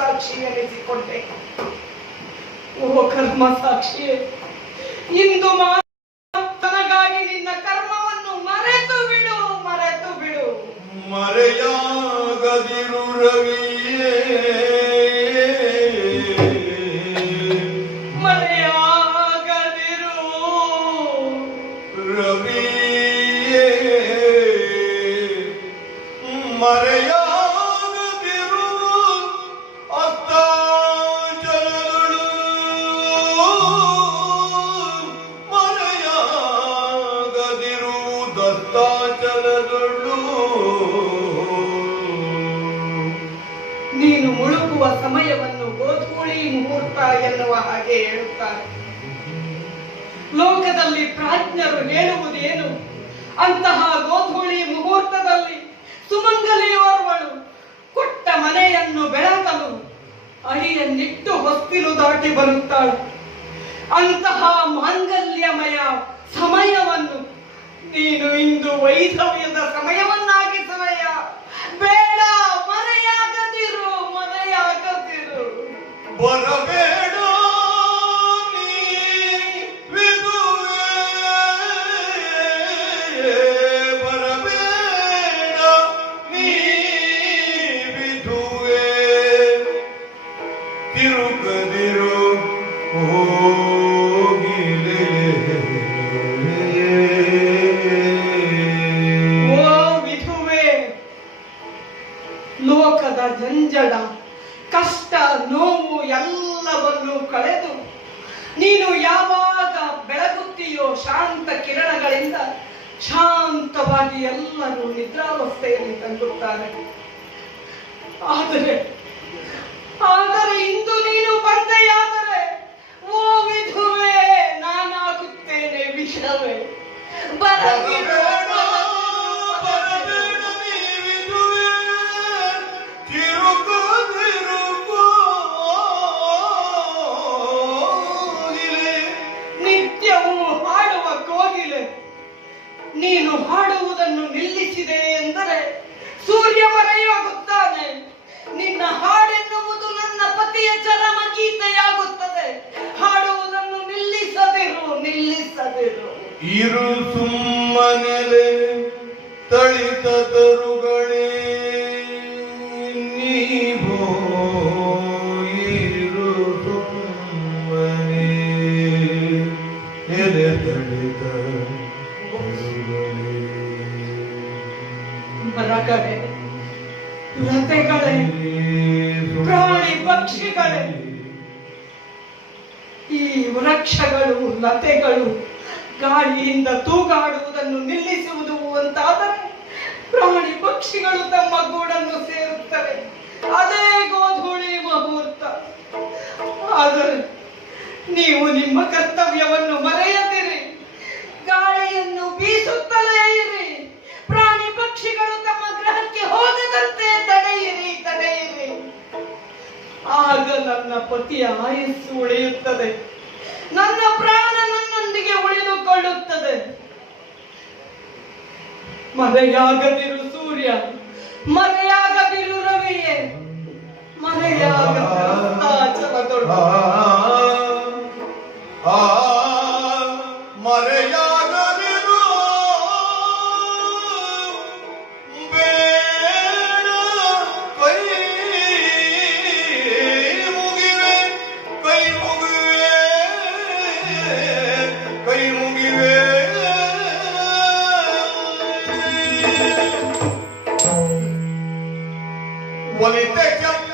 ಸಾಕ್ಷಿ ಎನಿಸಿಕೊಂಡೆ. ಓ ಕರ್ಮ ಸಾಕ್ಷಿಯೇ ಇಂದು ಮಾತನಗಾಗಿ ತನಗಾಗಿ ನಿನ್ನ ಕರ್ಮವನ್ನು ಮರೆತು ಬಿಡು ಮರೆತು ಬಿಡು. ಮರೆಯಾಗದಿರು ರವಿಯೇ ದತ್ತಾಚಲಗಳು ನೀನು ಮುಳುಗುವ ಸಮಯವನ್ನು ಗೋಧೂಳಿ ಮುಹೂರ್ತ ಎನ್ನುವ ಹಾಗೆ ಹೇಳುತ್ತಾರೆ. ಲೋಕದಲ್ಲಿ ಪ್ರಾಜ್ಞರು ಹೇಳುವುದೇನು? ಅಂತಹ ಗೋಧೂಳಿ ಮುಹೂರ್ತದಲ್ಲಿ ಸುಮಂಗಲಿಯೋರ್ವಳು ಕೊಟ್ಟ ಮನೆಯನ್ನು ಬೆಳಗಲು ಅಡಿಯನ್ನಿಟ್ಟು ಹೊಸ್ತಿಲು ದಾಟಿ ಬರುತ್ತಾಳೆ. ಅಂತಹ ಮಾಂಗಲ್ಯಮಯ ಸಮಯವನ್ನು ನೀನು ಇಂದು ವೈಧವ್ಯದ ಸಮಯವನ್ನಾಗಿಸುವೆಯ ಜಂಜಡ ಕಷ್ಟ, ನೋವು ಎಲ್ಲವನ್ನು ಕಳೆದು ನೀನು ಯಾವಾಗ ಬೆಳಗುತ್ತೀಯೋ ಶಾಂತ ಕಿರಣಗಳಿಂದ ಶಾಂತವಾಗಿ ಎಲ್ಲರೂ ನಿದ್ರಾವಸ್ಥೆಯಲ್ಲಿ ತಂಗುತ್ತಾರೆ ಆದರೆ ಆದರೆ ಇರು ಸುಮ್ಮನೆ ತಳಿತ ತರುಗಳೇ, ನೀವೋ ಇರು ಸುಮ್ಮನೆ. ಎಲೆ ತಳಿತ ಮರಗಳೇ, ಲತೆಗಳೇ, ಪ್ರಾಣಿ ಪಕ್ಷಿಗಳೇ. ಈ ವೃಕ್ಷಗಳು, ಲತೆಗಳು ಗಾಳಿಯಿಂದ ತೂಗಾಡುವುದನ್ನು ನಿಲ್ಲಿಸುವುದು ಅಂತಾದರೆ ಪ್ರಾಣಿ ಪಕ್ಷಿಗಳು ತಮ್ಮ ಗೂಡನ್ನು ಸೇರುತ್ತವೆ. ಅದೇ ಗೋಧೂಳಿ ಮುಹೂರ್ತ. ಆದರೆ ನೀವು ನಿಮ್ಮ ಕರ್ತವ್ಯವನ್ನು ಮರೆಯದಿರಿ. ಗಾಳಿಯನ್ನು ಬೀಸುತ್ತಲೇ ಇರಿ. ಪ್ರಾಣಿ ಪಕ್ಷಿಗಳು ತಮ್ಮ ಗ್ರಹಕ್ಕೆ ಹೋಗದಂತೆ ತಡೆಯಿರಿ ತಡೆಯಿರಿ. ಆಗ ನನ್ನ ಪತಿಯ ಆಯಸ್ಸು ಉಳಿಯುತ್ತದೆ. ನನ್ನ ಪ್ರಾಣ ನನ್ನೊಂದಿಗೆ ಉಳಿದುಕೊಳ್ಳುತ್ತದೆ ಮರೆಯಾಗದಿರು ಸೂರ್ಯ ಮರೆಯಾಗದಿರು ರವಿಯೇ ಮರೆಯಾಗದಿರು 你备将